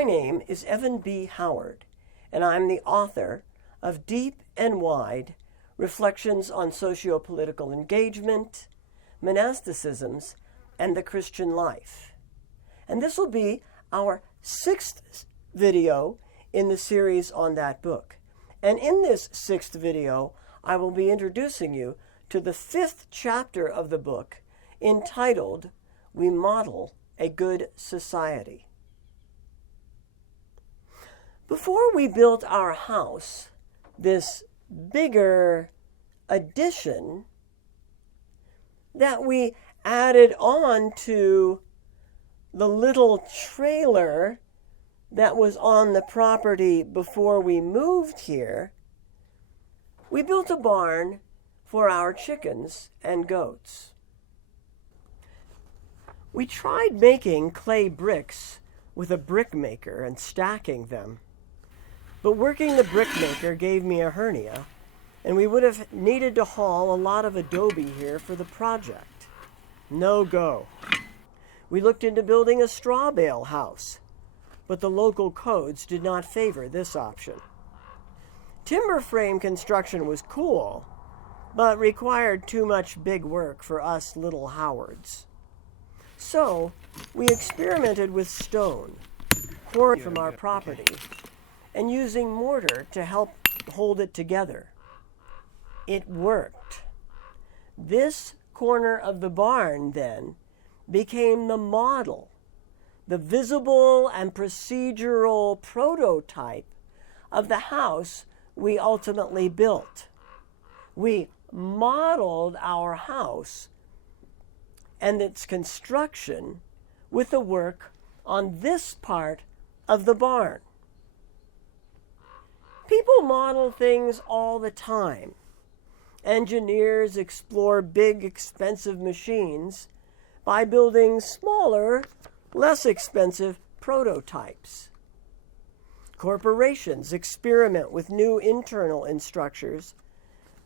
My name is Evan B. Howard, and I'm the author of Deep and Wide Reflections on Socio-Political Engagement, Monasticisms, and the Christian Life. And this will be our 6th video in the series on that book. And in this 6th video, I will be introducing you to the 5th chapter of the book, entitled, We Model a Good Society. Before we built our house, this bigger addition that we added on to the little trailer that was on the property before we moved here, we built a barn for our chickens and goats. We tried making clay bricks with a brick maker and stacking them. But working the brick maker gave me a hernia, and we would have needed to haul a lot of adobe here for the project. No go. We looked into building a straw bale house, but the local codes did not favor this option. Timber frame construction was cool, but required too much big work for us little Howards. So we experimented with stone, quarried from our property, and using mortar to help hold it together. It worked. This corner of the barn, then, became the model, the visible and procedural prototype of the house we ultimately built. We modeled our house and its construction with the work on this part of the barn. People model things all the time. Engineers explore big, expensive machines by building smaller, less expensive prototypes. Corporations experiment with new internal structures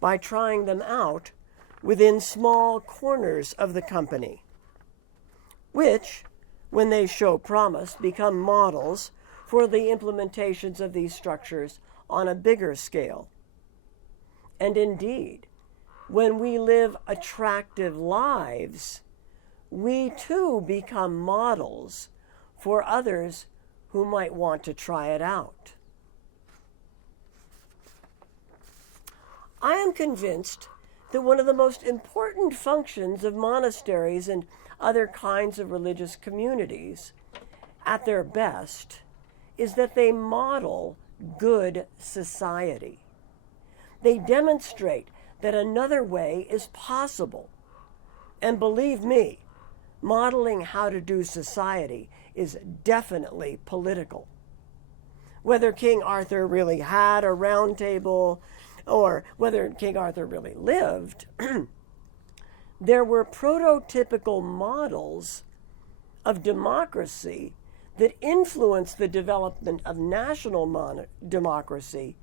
by trying them out within small corners of the company, which, when they show promise, become models for the implementations of these structures on a bigger scale. And indeed, when we live attractive lives, we too become models for others who might want to try it out. I am convinced that one of the most important functions of monasteries and other kinds of religious communities, at their best, is that they model good society. They demonstrate that another way is possible. And believe me, modeling how to do society is definitely political. Whether King Arthur really had a round table or whether King Arthur really lived, there were prototypical models of democracy that influenced the development of national democracy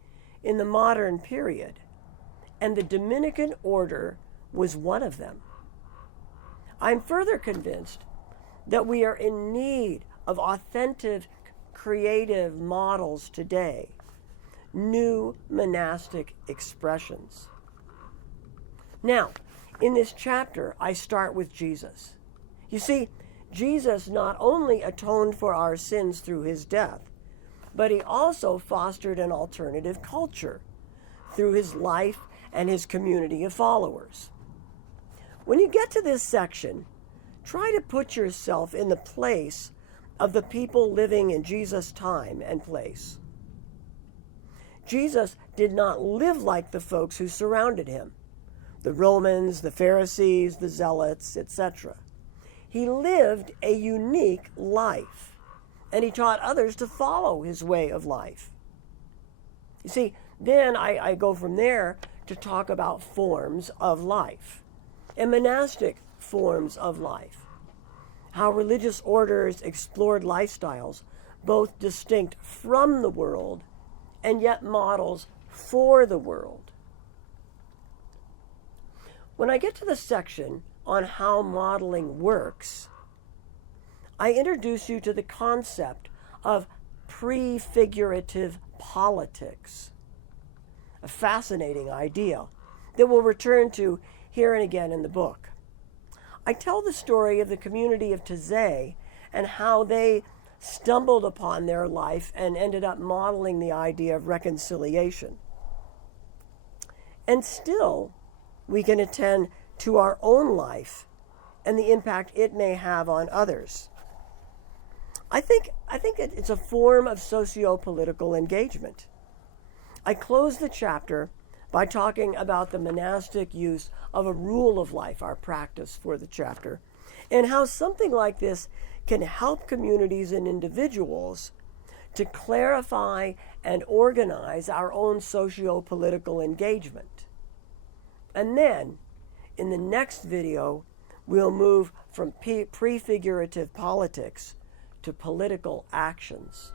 in the modern period, and the Dominican order was one of them. I'm further convinced that we are in need of authentic, creative models today, new monastic expressions. Now, in this chapter, I start with Jesus. You see, Jesus not only atoned for our sins through his death, but he also fostered an alternative culture through his life and his community of followers. When you get to this section, try to put yourself in the place of the people living in Jesus' time and place. Jesus did not live like the folks who surrounded him, the Romans, the Pharisees, the Zealots, etc. He lived a unique life, and he taught others to follow his way of life. You see, then I go from there to talk about forms of life and monastic forms of life, how religious orders explored lifestyles both distinct from the world and yet models for the world. When I get to the section on how modeling works, I introduce you to the concept of prefigurative politics, a fascinating idea that we'll return to here and again in the book. I tell the story of the community of Taizé and how they stumbled upon their life and ended up modeling the idea of reconciliation. And still, we can attend to our own life and the impact it may have on others. I think it's a form of socio-political engagement. I close the chapter by talking about the monastic use of a rule of life, our practice for the chapter, and how something like this can help communities and individuals to clarify and organize our own socio-political engagement. And then, in the next video, we'll move from prefigurative politics to political actions.